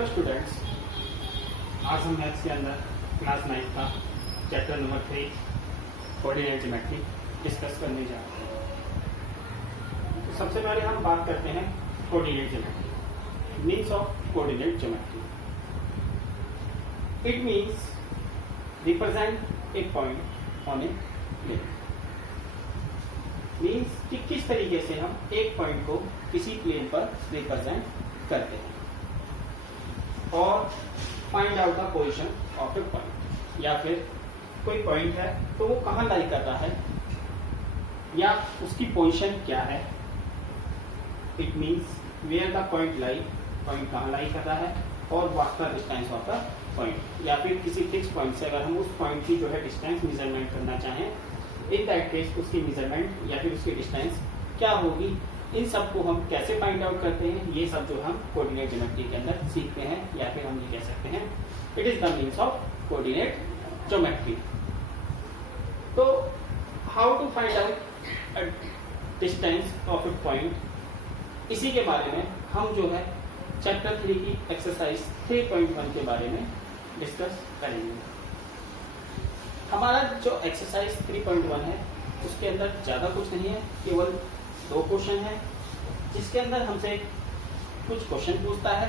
Hello students, आज हम maths के अंदर क्लास 9 का chapter number 3 coordinate geometry discuss करने जा रहे हैं। तो सबसे पहले हम बात करते हैं coordinate geometry, means of coordinate geometry. It means represent a point on a plane. Means कि किस तरीके से हम एक पॉइंट को किसी प्लेन पर रिप्रेजेंट करते हैं और find out the position of a point. या फिर कोई पॉइंट है तो वो कहाँ लाई कर रहा है या उसकी पोजीशन क्या है। It means where the point lie, point कहाँ लाई कर रहा है और what the distance of the point. या फिर किसी फिक्स पॉइंट से अगर हम उस पॉइंट की जो है डिस्टेंस मेजरमेंट करना चाहें, इन दैट केस उसकी मेजरमेंट या फिर उसकी डिस्टेंस क्या होगी। इन सब को हम कैसे फाइंड आउट करते हैं, ये सब जो हम कोऑर्डिनेट ज्योमेट्री के अंदर सीखते हैं, या फिर हम ये कह सकते हैं it is the means of coordinate geometry. तो how to find out distance of a point, इसी के बारे में हम जो है चैप्टर 3 की एक्सरसाइज 3.1 के बारे में डिस्कस करेंगे। हमारा जो एक्सरसाइज 3.1 है उसके अंदर ज़्यादा कुछ नहीं है, केवल 2 क्वेश्चन है, जिसके अंदर हमसे कुछ क्वेश्चन पूछता है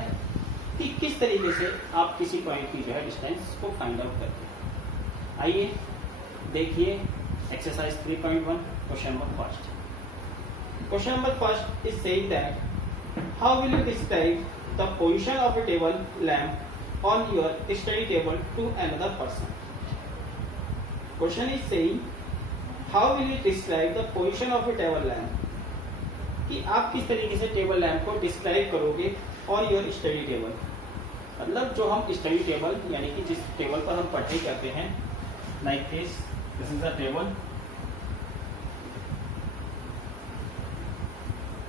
कि किस तरीके से आप किसी पॉइंट की जो है डिस्टेंस को फाइंड आउट करते हैं। आइए देखिए exercise 3.1 question number first. Question number first is saying that how will you describe the position of a table lamp on your study table to another person. Question is saying how will you describe the position of a table lamp, कि आप किस तरीके से table lamp को describe करोगे on your study table. मतलब जो हम स्टडी टेबल यानी कि जिस टेबल पर हम पढ़ाई करते हैं, like this is a table,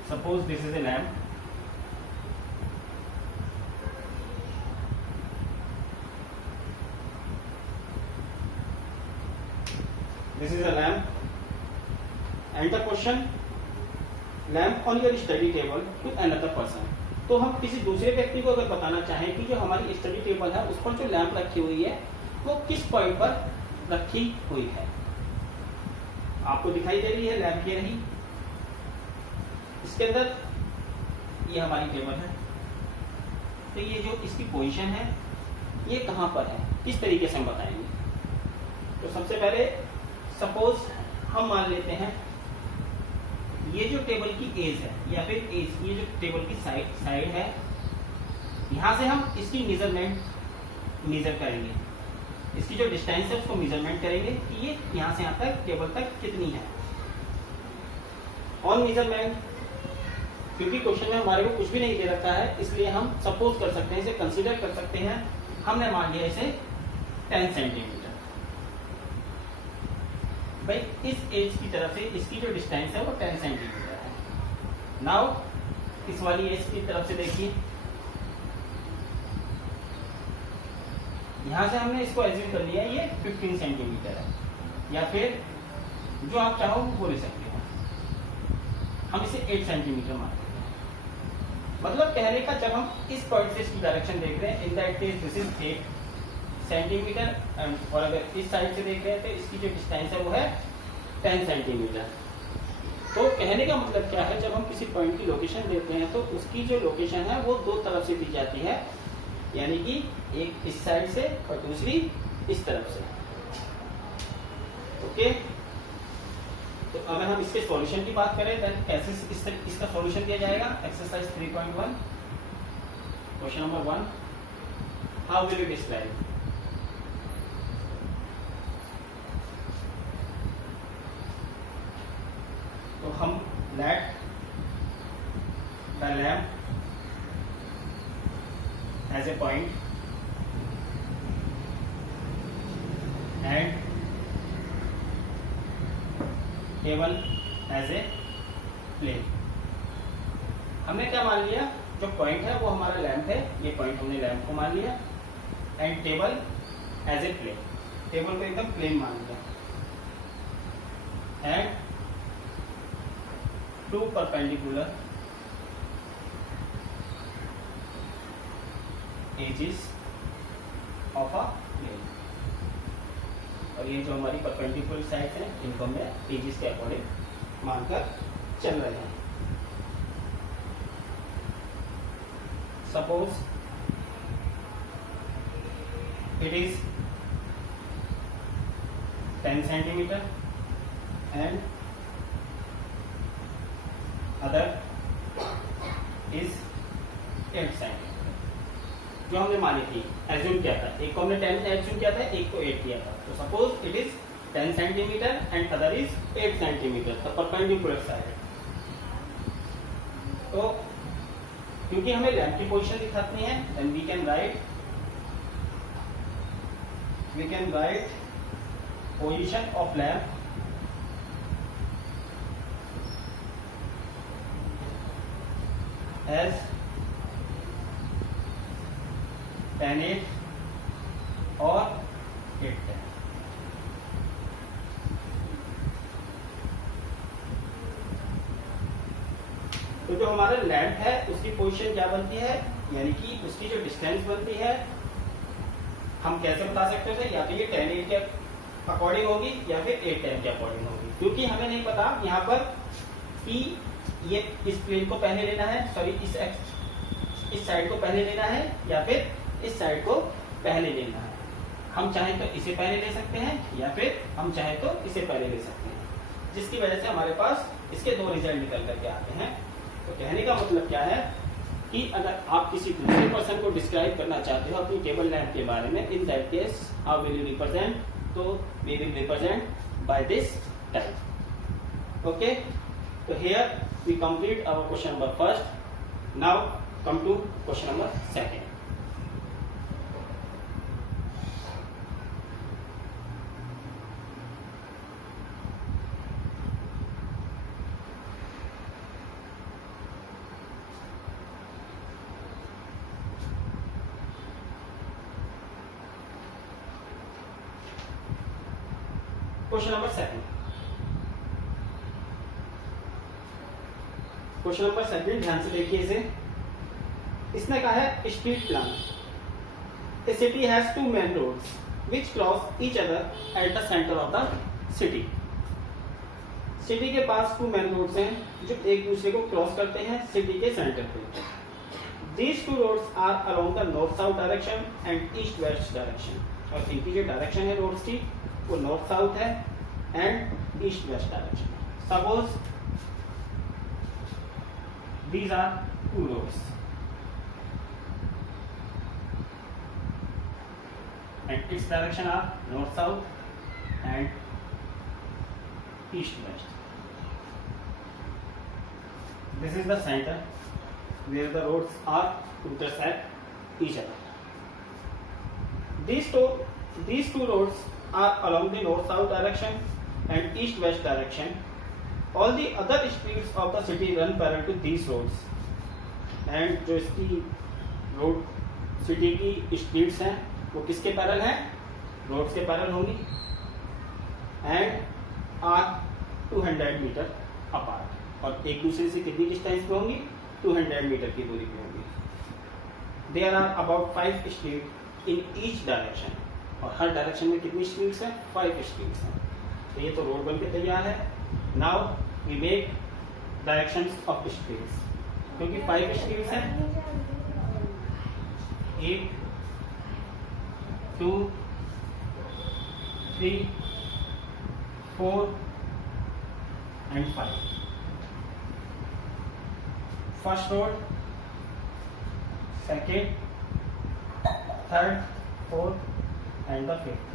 suppose this is a lamp, this is a lamp and the question lamp on your study table to another person. तो हम किसी दूसरे व्यक्ति को अगर बताना चाहें कि जो हमारी स्टडी टेबल है उस पर जो लैम्प रखी हुई है वो किस पॉइंट पर रखी हुई है। आपको दिखाई दे रही है लैम्प ये रही, इसके अंदर ये हमारी टेबल है, तो ये जो इसकी पोजीशन है ये कहाँ पर है, किस तरीके से हम बताएंगे। तो सबसे पहले सपोज हम मान लेते हैं ये जो टेबल की एज है या फिर एज, ये जो टेबल की साइड है, यहां से हम इसकी मेजरमेंट मेजर करेंगे, इसकी जो डिस्टेंस है उसको मेजरमेंट करेंगे कि ये यहां से यहां तक टेबल तक कितनी है। ऑन मेजरमेंट, क्योंकि क्वेश्चन में हमारे को कुछ भी नहीं दे रखा है, इसलिए हम सपोज कर सकते हैं, इसे कंसीडर कर सकते हैं, हमने मान लिया इसे 10 सेंटीमीटर। भाई इस एज की तरफ से इसकी जो डिस्टेंस है वो 10 सेंटीमीटर है। नाउ इस वाली एज की तरफ से देखिए, यहां से हमने इसको एज्यूम कर लिया ये 15 सेंटीमीटर है, या फिर जो आप चाहो वो ले सकते हो, हम इसे 8 सेंटीमीटर मानते हैं। मतलब कहने का जब हम इस पॉइंट से इसकी डायरेक्शन देख रहे हैं, इन that case this is 8 centimetre, और अगर इस साइड से देख रहे हैं तो इसकी जो डिस्टेंस है वो है 10 सेंटीमीटर। तो कहने का मतलब क्या है, जब हम किसी पॉइंट की लोकेशन देते हैं तो उसकी जो लोकेशन है वो 2 तरफ से दी जाती है, यानी कि एक इस साइड से और दूसरी इस तरफ से। ओके, तो अगर हम इसके सॉल्यूशन की बात करें तो कैसे इसका सॉल्यूशन दिया जाएगा। Exercise 3.1 question number 1, how will you describe. तो हम let the lamp as a point and table as a plane. हमने क्या मान लिया, जो पॉइंट है वो हमारा लैम्प है, ये पॉइंट हमने लैम्प को मान लिया, and table as a plane, table को एकदम प्लेन मान लिया, and 2 perpendicular axes of a plane, और ये जो हमारी परपेंडिकुलर साइड है इनको हमने एजेस के अकॉर्डिंग मानकर चल रहे हैं. Suppose it is 10 centimeter and other is 8 centimeter. जो हमने मानी थी, एज्यूम किया था, एक को हमने 10 एज्यूम किया था, एक को 8 किया था. तो suppose it is 10 centimeter and other is 8 centimeter, the perpendicular side. तो क्योंकि हमें लैंप की पोजीशन दिखानी है, then we can write position of lamp as 10-8 or 8-10. तो जो हमारा लैंप है उसकी पोजीशन क्या बनती है, यानी कि उसकी जो डिस्टेंस बनती है, हम कैसे बता सकते थे, या तो ये 10-8 के अकॉर्डिंग होगी या फिर 8-10 के अकॉर्डिंग होगी. क्योंकि हमें नहीं पता यहाँ पर कि ये इस प्लेन को पहले लेना है, सॉरी इस साइड को पहले लेना है या फिर इस साइड को पहले लेना है. हम चाहे तो इसे पहले ले सकते हैं या फिर हम चाहे तो इसे पहले ले सकते हैं, जिसकी वजह से हमारे पास इसके दो रिजल्ट निकल करके आते हैं. तो कहने का मतलब क्या है कि अगर आप किसी दूसरे पर्सन को डिस्क्राइब करना चाहते हो अपनी टेबल लैंप के बारे में, in that case how will you represent, तो we will represent by this type. Okay, तो here we complete our question number first. Now come to question number second. Question number second. Question number second ध्यान से देखिए इसे. इसने कहा है street plan. A city has two main roads which cross each other at the centre of the city. City के पास 2 main roads हैं जो एक दूसरे को क्रॉस करते हैं सिटी के सेंटर पे. These 2 roads are along the north south direction and east west direction. और इनकी जो डायरेक्शन है रोड्स की वो नॉर्थ साउथ है and east west direction. Suppose these are 2 roads and its direction are north south and east west. This is the center where the roads are intersect each other. These two roads are along the north-south direction and east-west direction. All the other streets of the city run parallel to these roads. And जो इसकी road city की streets हैं वो किसके parallel हैं? Roads के parallel होंगी. And are 200 metre apart, और एक दूसरे से कितनी डिस्टेंस पे होंगी? 200 मीटर की दूरी पे होंगी. There are about 5 street in each direction, और हर डायरेक्शन में कितनी स्ट्रीट्स हैं? 5 स्ट्रीट्स हैं. तो ये तो रोड बन के तैयार है. Now we make directions of streets. क्योंकि 5 स्ट्रीट्स हैं, 1 2 3 4 and 5. First road, second, third, fourth and the fifth.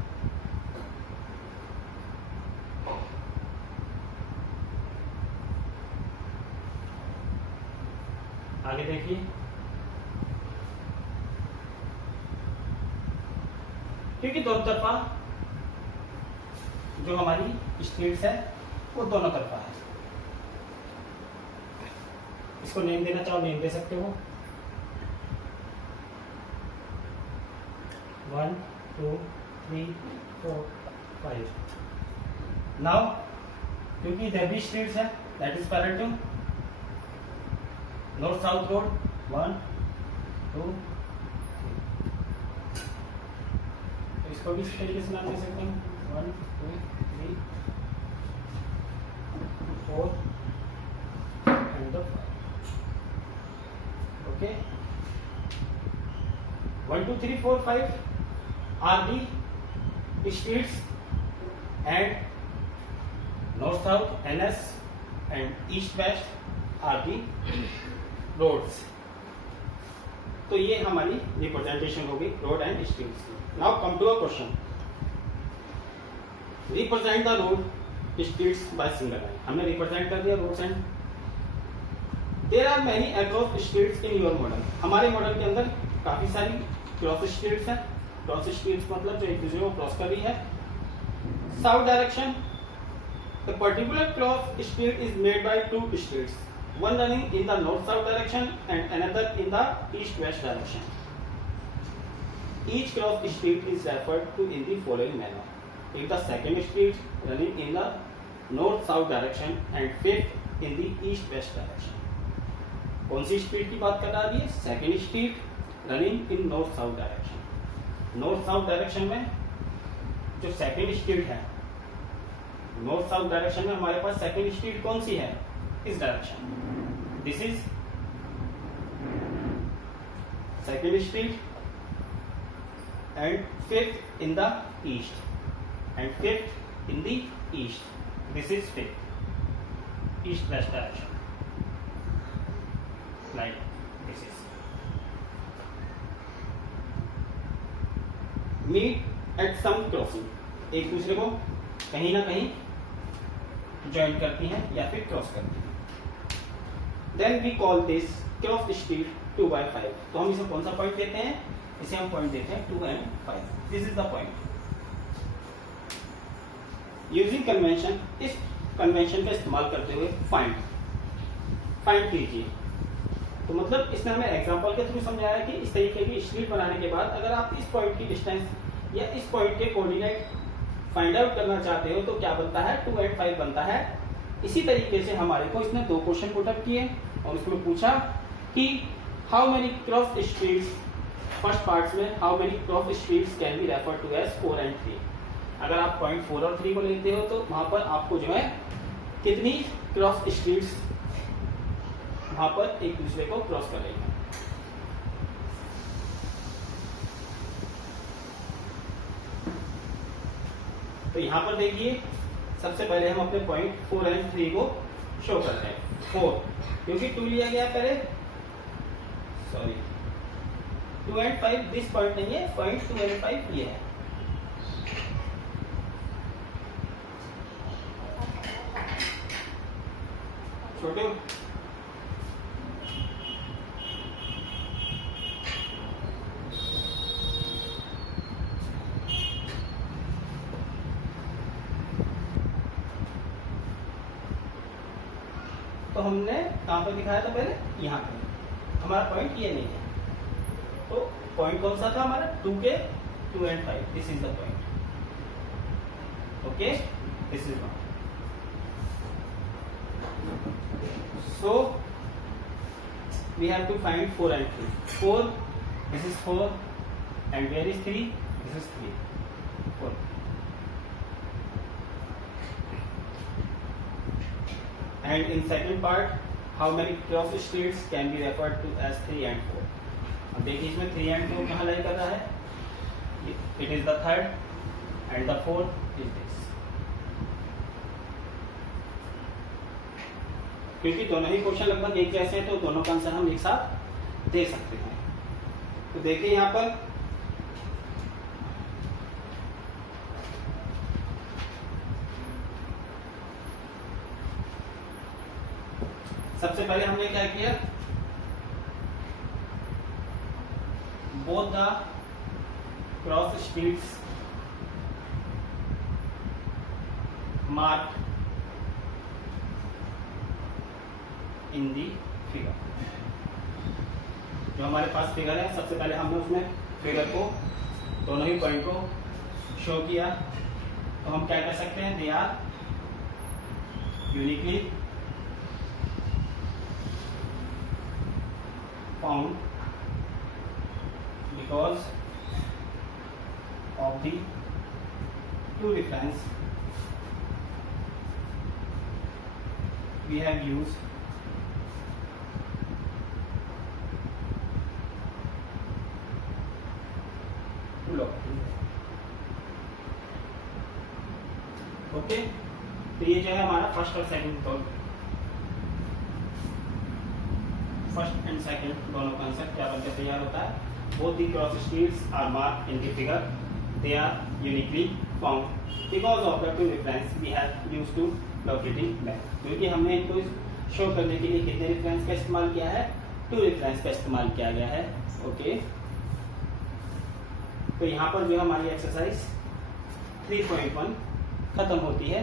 आगे देखिए, क्योंकि दोनों तरफा जो हमारी स्ट्रीट्स है वो दोनों तरफा है. इसको नेम देना चाहो नेम दे सकते हो. 1 2 3 4 5. नाउ क्योंकि इधर भी स्ट्रीट्स है, that is parallel to north south road. 1 2 3. इसको भी इस तरीके से नाम दे सकते हैं 1 2 3 4 and the 5. Okay, 1 2 3 4 5 are the streets, and north south NS and east west are the roads. तो ये हमारी रिप्रेजेंटेशन होगी रोड एंड स्ट्रीट्स की. Now come to a question. Represent the road streets by single line. हमने represent कर दिया roads and. There are many across streets in your model. हमारे model के अंदर काफी सारी क्रॉस स्ट्रीट्स हैं. क्रॉस स्ट्रीट्स मतलब जो एक दूसरे को क्रॉस कर रही है. South direction, the particular cross street is made by two streets, one running in the north-south direction and another in the east-west direction. Each cross street is referred to in the following manner. If the second street running in the north-south direction and fifth in the east-west direction. कौन सी street की बात कर रहा है? Second street running in north-south direction. North-south direction में जो second street है, north-south direction में हमारे पास सेकेंड स्ट्रीट कौन सी है? इस direction. This is second street and fifth in the east and fifth in the east. This is fifth east west direction. Like this is. Meet at some crossing. एक दूसरे को कहीं ना कहीं ज्वाइन करती हैं या फिर क्रॉस करती हैं. Then we call this cross street 2 by 5. तो हम इसे कौन सा पॉइंट देते हैं? इसे हम पॉइंट देते हैं 2 and 5. This is the point. Using convention, इस कन्वेंशन का इस्तेमाल करते हुए फाइंड कीजिए. तो मतलब इसने हमें एग्जांपल के थ्रू समझाया कि इस तरीके की स्ट्रीट बनाने के बाद अगर आप इस पॉइंट की डिस्टेंस या इस पॉइंट के कोऑर्डिनेट फाइंड आउट करना चाहते हो तो क्या बनता है? 2 and 5 बनता है. इसी तरीके से हमारे को इसने दो क्वेश्चन पुट अप किए और इसमें पूछा कि how many cross streets, first parts में how many cross streets can be refer to as 4 and 3. अगर आप पॉइंट 4 और 3 को लेते हो तो वहां पर आपको जो है कितनी क्रॉस स्ट्रीट्स वहां पर एक दूसरे को क्रॉस कर रही है. तो यहां पर देखिए सबसे पहले हम अपने पॉइंट 4 and 3 को शो करते हैं. 4 क्योंकि 2 लिया गया पहले, सॉरी 2 and 5 दिस पॉइंट नहीं है, पॉइंट 2 and 5 ये है. छोटे तो हमने कहां पर दिखाया था? पहले यहाँ पे. हमारा पॉइंट ये नहीं है. तो पॉइंट कौन सा था हमारा? 2 के 2 and 5. This is the point. Okay, this is one. So we have to find 4 and 3. 4, this is 4 and where is 3? This is 3. 4. And in second part, how many cross streets can be referred to as 3 and 4? अब देखिए इसमें 3 and 4 कहाँ lie कर रहा है? It is the third and the fourth is this. क्योंकि दोनों ही question लगभग एक जैसे हैं तो दोनों का आंसर हम एक साथ दे सकते हैं. तो देखिए यहाँ पर सबसे पहले हमने क्या किया? Both the cross streets mark in the figure. जो हमारे पास फिगर है सबसे पहले हमने उसमें फिगर को दोनों ही पॉइंट को शो किया. तो हम क्या कर सकते हैं? They are uniquely found because of the two reference we have used to locate. Okay, तो ये जो है हमारा फर्स्ट और सेकंड फर्स्ट एंड सेकंड दोनों कंसेप्ट क्या बनकर तैयार होता है. Both the cross streets are marked in the figure. They are uniquely found because of the two reference we have used to locating back. क्योंकि हमने इनको शो करने के लिए कितने रेफरेंस का इस्तेमाल किया है? टू रेफरेंस का इस्तेमाल किया गया है. ओके, तो यहाँ पर जो हमारी एक्सरसाइज 3.1 खत्म होती है.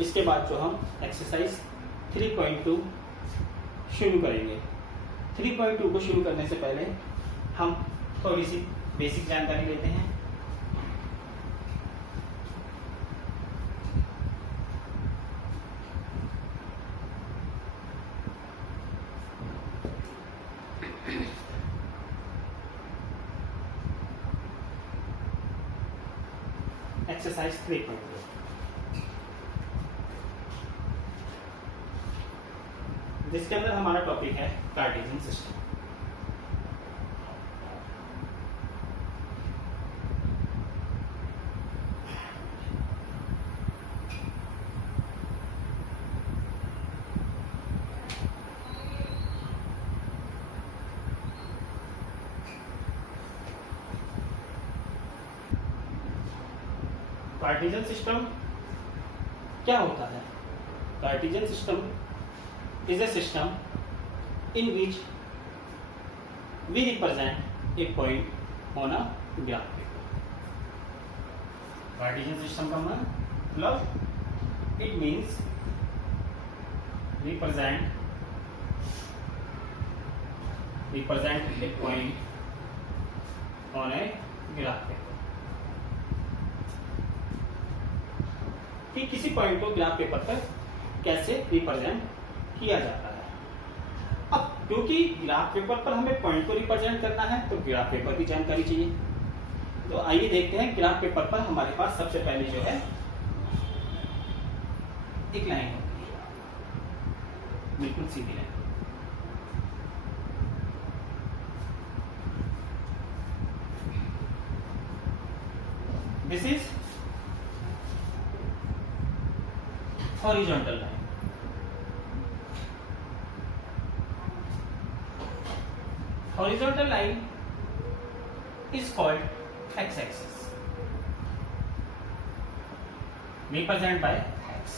इसके बाद जो हम एक्सरसाइज 3.2 शुरू करेंगे. 3.2 को शुरू करने से पहले हम थोड़ी सी बेसिक जानकारी लेते हैं. एक्सरसाइज 3.2 जिसके अंदर हमारा टॉपिक है कार्टेशियन सिस्टम. कार्टेशियन सिस्टम क्या होता है? Cartesian system is a system in which we represent a point on a graph paper. Cartesian system का मतलब it means represent a point on a graph paper. कि किसी point को graph paper पर कैसे रिप्रेजेंट किया जाता है. अब क्योंकि ग्राफ पेपर पर हमें पॉइंट को रिप्रेजेंट करना है तो ग्राफ पेपर की जानकारी चाहिए. तो आइए देखते हैं. ग्राफ पेपर पर हमारे पास सबसे पहले जो है एक लाइन होती है, बिल्कुल सीधी line. This is horizontal line. Horizontal line is called x-axis, represented by x.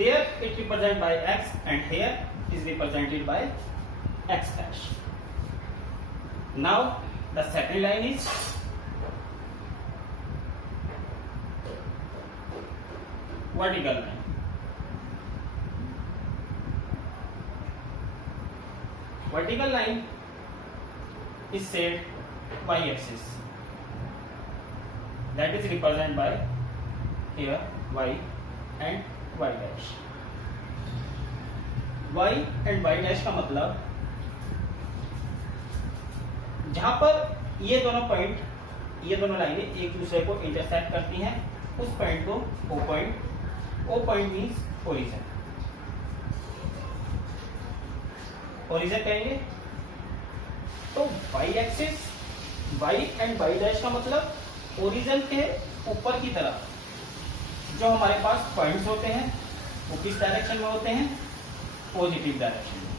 There it represented by x, and here is represented by x dash. Now the second line is vertical line. Vertical line is said y-axis, that is represented by here y and y dash. y and y dash का मतलब जहां पर ये दोनों point, ये दोनों लाइनें एक दूसरे को इंटरसेक्ट करती हैं, उस पॉइंट को O point. O point means origin. Origin कहेंगे. तो Y axis, Y and Y dash का मतलब ओरिजिन के ऊपर की तरफ जो हमारे पास पॉइंट्स होते हैं वो किस डायरेक्शन में होते हैं? पॉजिटिव डायरेक्शन में.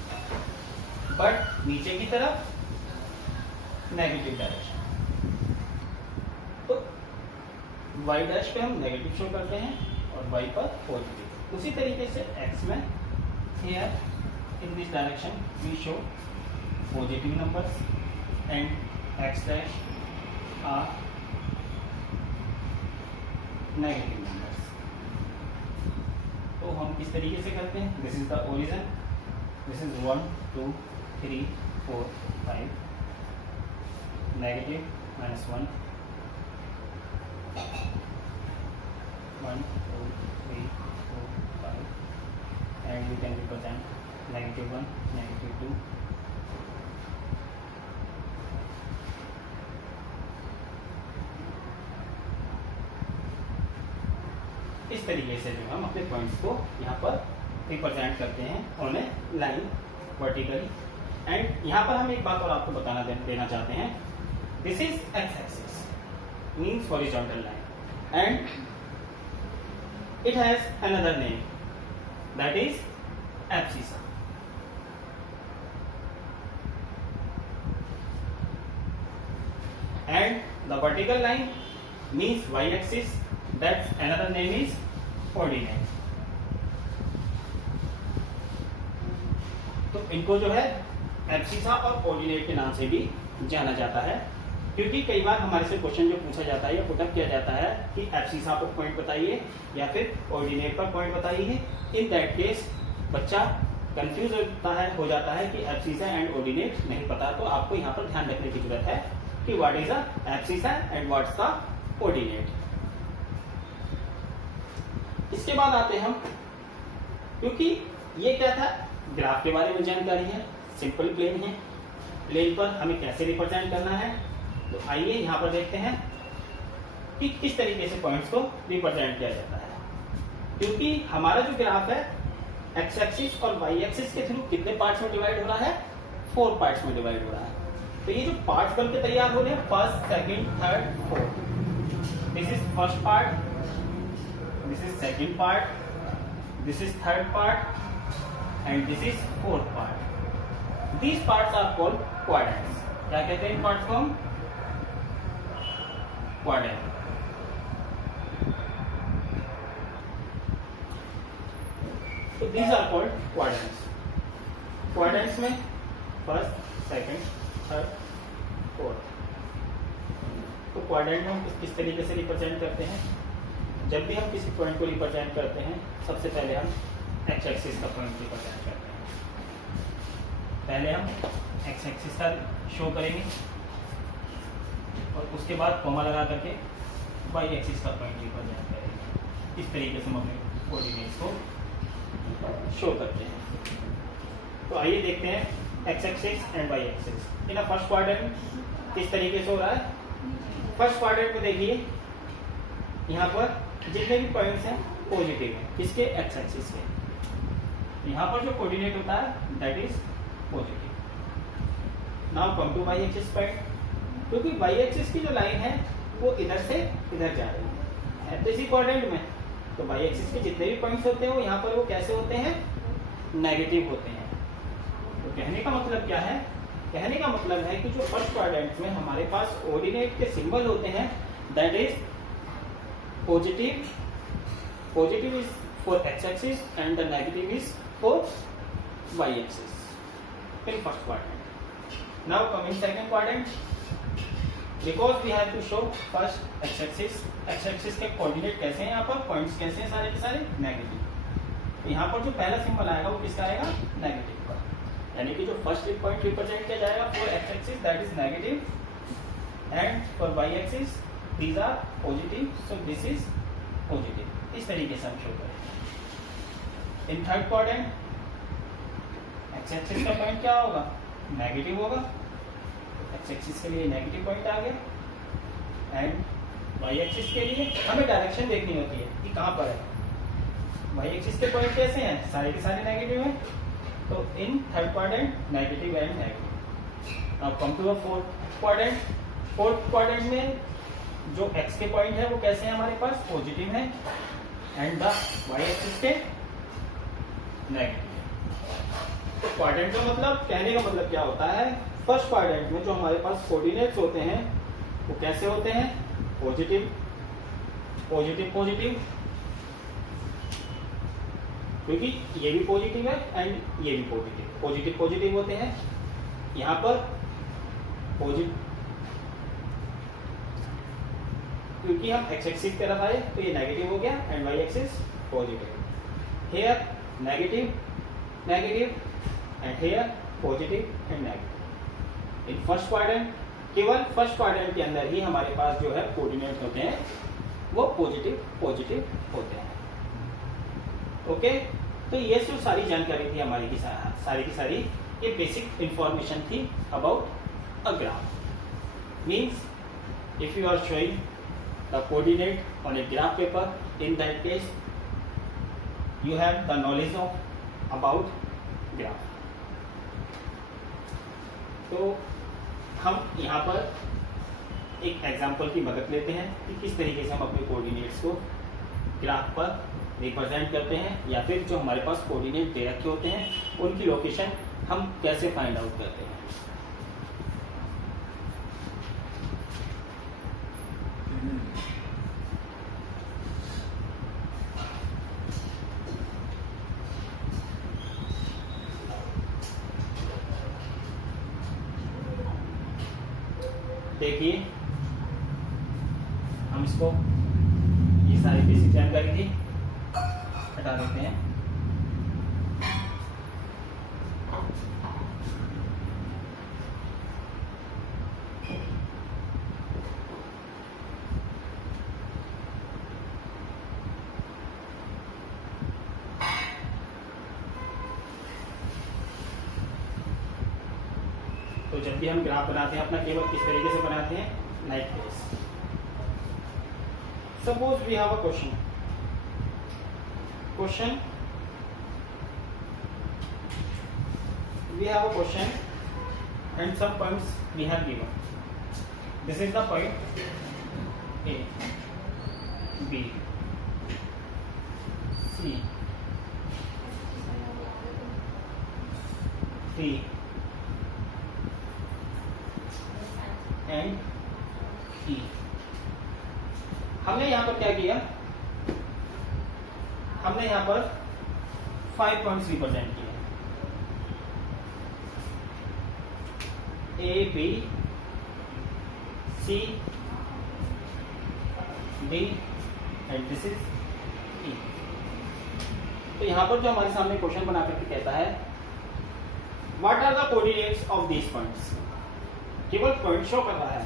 बट नीचे की तरफ नेगेटिव डायरेक्शन. तो वाई डैश पे हम नेगेटिव शो करते हैं और वाई पर पॉजिटिव. उसी तरीके से एक्स में here in this direction we show positive numbers and x dash are negative numbers. तो हम किस तरीके से करते हैं? This is the origin. This is 1 2 3 4 5 negative minus 1 1 2 3 4 5 and we can represent -1 -2 -3 इस तरीके से जो हम अपने पॉइंट्स को यहाँ पर रिप्रेजेंट करते हैं on A line vertically. And यहाँ पर हम एक बात और आपको बताना देना चाहते हैं, this is x axis means horizontal line and it has another name that is abscissa. And the vertical line means y-axis, that's another name is ordinate। तो इनको जो है एब्सिसा और ऑर्डिनेट के नाम से भी जाना जाता है, क्योंकि कई बार हमारे से क्वेश्चन जो पूछा जाता है या पुटअप किया जाता है कि एब्सिसा पर पॉइंट बताइए या फिर ऑर्डिनेट पर पॉइंट बताइए। इन दैट केस बच्चा कंफ्यूज हो जाता है कि एब्सिसा एंड ऑर्डिनेट नहीं पता, तो आपको यहाँ पर ध्यान रखने की जरूरत है कि what is the abscissa and what's the ordinate. इसके बाद आते हम, क्योंकि ये क्या था, ग्राफ के बारे में जानकारी है, सिंपल प्लेन है, प्लेन पर हमें कैसे रिप्रेजेंट करना है। तो आइए यहाँ पर देखते हैं कि किस तरीके से पॉइंट्स को रिप्रेजेंट किया जाता है। क्योंकि हमारा जो ग्राफ है एक्स एक्सिस और वाई एक्सिस के थ्रू कितने पार्ट्स में डिवाइड हो रहा है, 4 पार्ट्स में डिवाइड हो रहा है। तो ये जो पार्ट्स बन के तैयार हो रहे हैं, first, second, third, fourth, this is first part, this is second part, this is third part and this is fourth part. These parts are called quadrants. क्या कहते हैं इन पार्ट्स को हम? क्वाड्रेंट। तो these are called quadrants. Quadrants में first, second, third, fourth. तो quadrant में हम किस तरीके से रिप्रेजेंट करते हैं? जब भी हम किसी पॉइंट को रिप्रेजेंट करते हैं, सबसे पहले हम एक्स एक्सिस का पॉइंट रिप्रेजेंट करते हैं। पहले हम एक्स एक्सिस का शो करेंगे और उसके बाद कॉमा लगा करके वाई एक्सिस का पॉइंट रिप्रेजेंट करेंगे। इस तरीके से हम अपने कोऑर्डिनेट्स को शो करते हैं। तो आइए देखते हैं X axis and Y axis in first quadrant किस तरीके से हो रहा है। फर्स्ट क्वाड्रेंट में देखिए, यहाँ पर जितने भी पॉइंट्स हैं पॉजिटिव हैं, किसके? एक्स एक्सिस के। यहाँ पर जो कोऑर्डिनेट होता है that is positive. Now come to Y axis point, क्योंकि वाई एक्सिस की जो लाइन है वो इधर से इधर जा रही है तो इसी क्वाड्रेंट में, तो वाई एक्सिस के जितने भी पॉइंट्स होते हैं वो यहाँ पर वो कैसे होते हैं? नेगेटिव होते हैं। तो कहने का मतलब क्या है? कहने का मतलब है कि जो फर्स्ट क्वाड्रेंट में हमारे पास ऑर्डिनेट के सिंबल होते हैं that is positive. Positive is for X axis and the negative is for Y axis in first quadrant. Now come in second quadrant, because we have to show first X axis. X axis के coordinate कैसे हैं? यहाँ पर points कैसे हैं? सारे के सारे नेगेटिव। तो यहाँ पर जो पहला सिंबल आएगा वो किसका आएगा? नेगेटिव का। यानी कि जो फर्स्ट पॉइंट रिप्रेजेंट किया जाएगा for X axis that is negative and for Y axis these are positive, so this is positive. इस तरीके से हम शो करेंगे। In third quadrant X axis का पॉइंट क्या होगा? नेगेटिव होगा। एक्स एक्सिस के लिए नेगेटिव पॉइंट आ गया एंड वाई एक्सिस के लिए हमें डायरेक्शन देखनी होती है कि कहाँ पर है। वाई एक्सिस के पॉइंट कैसे हैं? सारे के सारे नेगेटिव हैं। तो in third quadrant negative and negative. अब come to the fourth quadrant. Fourth quadrant में जो एक्स के पॉइंट है वो कैसे हैं? हमारे पास पॉजिटिव है एंड द वाई एक्सिस के नेगेटिव। तो क्वाड्रेंट का मतलब, कहने का मतलब क्या होता है? फर्स्ट क्वाड्रेंट में जो हमारे पास कोऑर्डिनेट्स होते हैं वो कैसे होते हैं? पॉजिटिव, पॉजिटिव, पॉजिटिव, क्योंकि ये भी पॉजिटिव है एंड ये भी पॉजिटिव, पॉजिटिव पॉजिटिव होते हैं। यहाँ पर पॉजिटिव, क्योंकि हम एक्स एक्सिस की तरफ आए तो ये नेगेटिव हो गया and Y axis positive. Here negative, negative and here positive and negative. In first quadrant, केवल फर्स्ट क्वाड्रेंट के अंदर ही हमारे पास जो है कोऑर्डिनेट होते हैं वो पॉजिटिव पॉजिटिव होते हैं। ओके, तो ये जो सारी जानकारी थी हमारी की सारी ये बेसिक इंफॉर्मेशन थी about a graph. Means if you are showing the coordinate on a graph paper, in that case you have the knowledge of about graph. तो हम यहाँ पर एक एग्जाम्पल की मदद लेते हैं कि किस तरीके से हम अपने कोऑर्डिनेट्स को ग्राफ पर रिप्रेजेंट करते हैं, या फिर जो हमारे पास कोऑर्डिनेट दे रखे होते हैं उनकी लोकेशन हम कैसे फाइंड आउट करते हैं। देखिए हम इसको, ये सारी बेसिक जानकारी थी, हटा देते हैं। तो जब भी हम ग्राफ बनाते हैं अपना, केवल किस तरीके से बनाते हैं, like this. Suppose we have a question and some points we have given. This is the point A, B, C, D and E. हमने यहाँ पर क्या किया, हमने यहाँ पर 5 पॉइंट्स रिप्रेजेंट किए, A, B, C, D and this is E. तो यहाँ पर जो हमारे सामने क्वेश्चन बना करके कहता है what are the coordinates of these points. केवल पॉइंट शो कर रहा है,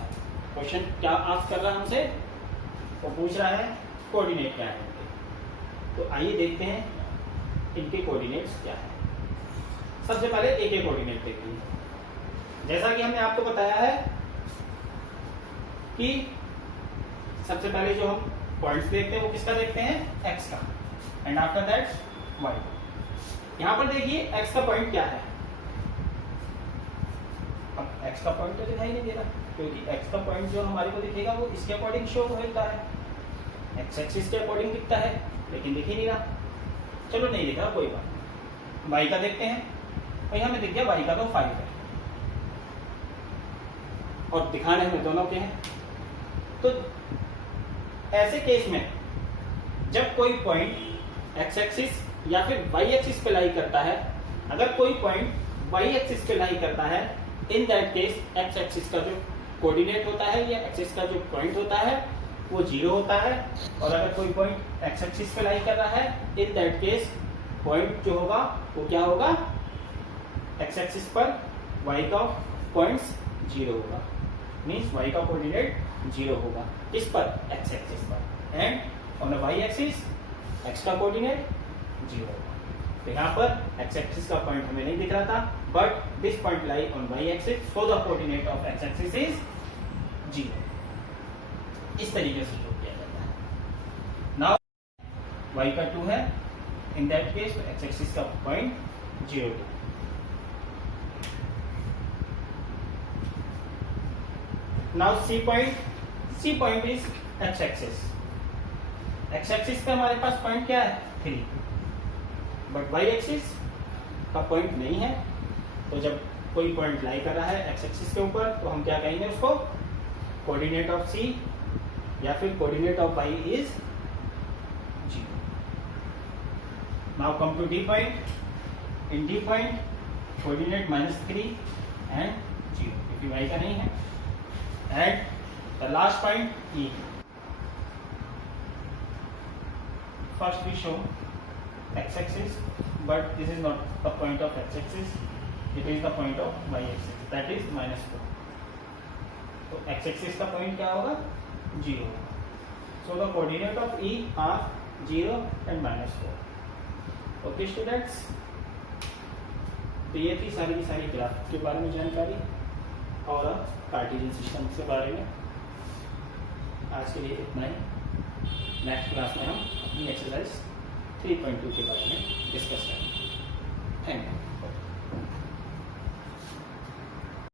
क्वेश्चन क्या आस्क कर रहा है हमसे, वो पूछ रहा है कोऑर्डिनेट क्या है इनके। तो आइए देखते हैं इनके कोऑर्डिनेट्स क्या है। सबसे पहले एक एक कोऑर्डिनेट देखते हैं। जैसा कि हमने आपको बताया है कि सबसे पहले जो हम पॉइंट्स देखते हैं वो किसका देखते हैं, एक्स का, एंड आफ्टर दैट वाई। यहां पर देखिए एक्स का पॉइंट क्या है। अब एक्स का पॉइंट तो दिखाई नहीं दे रहा, क्योंकि एक्स का पॉइंट जो हमारे को दिखेगा वो इसके अकॉर्डिंग शो होता है, एक्स एक्सिस के अकॉर्डिंग दिखता है, लेकिन दिख ही नहीं रहा। चलो नहीं दिखा, कोई बात। वाई का देखते हैं, और हमें दिख गया वाई का तो 5 है, और दिखाने में दोनों के हैं। तो ऐसे केस में जब कोई पॉइंट एक्स एक्सिस या फिर वाई एक्सिस पे लाई करता है, अगर कोई पॉइंट वाई एक्सिस पे लाई करता है, in that case x axis का जो कोऑर्डिनेट होता है या एक्सिस का जो पॉइंट होता है वो 0 होता है। और अगर कोई पॉइंट एक्स एक्सिस पे लाई कर रहा है, इन दैट केस पॉइंट जो होगा वो क्या होगा, एक्स एक्सिस पर वाई का पॉइंट्स 0 होगा, मीन्स वाई का कोऑर्डिनेट 0 होगा। किस पर, एक्स एक्सिस पर, and on Y axis X का कोऑर्डिनेट 0 होगा। तो यहाँ पर एक्स एक्सिस का पॉइंट हमें नहीं दिख रहा था, but this point lie on Y axis, so the coordinate of X axis is 0। इस तरीके से शो किया जाता है। नाउ वाई का 2 है, in that case x axis का point 0, 2। Now C point is x axis. X axis पे हमारे पास पॉइंट क्या है, 3, बट वाई एक्सिस का पॉइंट नहीं है। तो जब कोई पॉइंट लाई कर रहा है एक्स एक्सिस के ऊपर, तो हम क्या कहेंगे उसको, कोऑर्डिनेट ऑफ सी या फिर coordinate of Y is 0। Now come to D point. In D point coordinate -3 and 0, क्योंकि वाई का नहीं है। And the last point E. First we show x-axis, but this is not the point of x-axis, it is the point of y-axis, that is -4. तो x-axis का point क्या होगा, 0 होगा। So the coordinate of E are 0 and -4. Okay students, तो ये थी सारी की सारी ग्राफ के बारे में जानकारी और कार्टेशियन सिस्टम के बारे में। आज के लिए इतना ही। नेक्स्ट क्लास में हम अपनी एक्सरसाइज 3.2 के बारे में डिस्कस करेंगे। Thank you.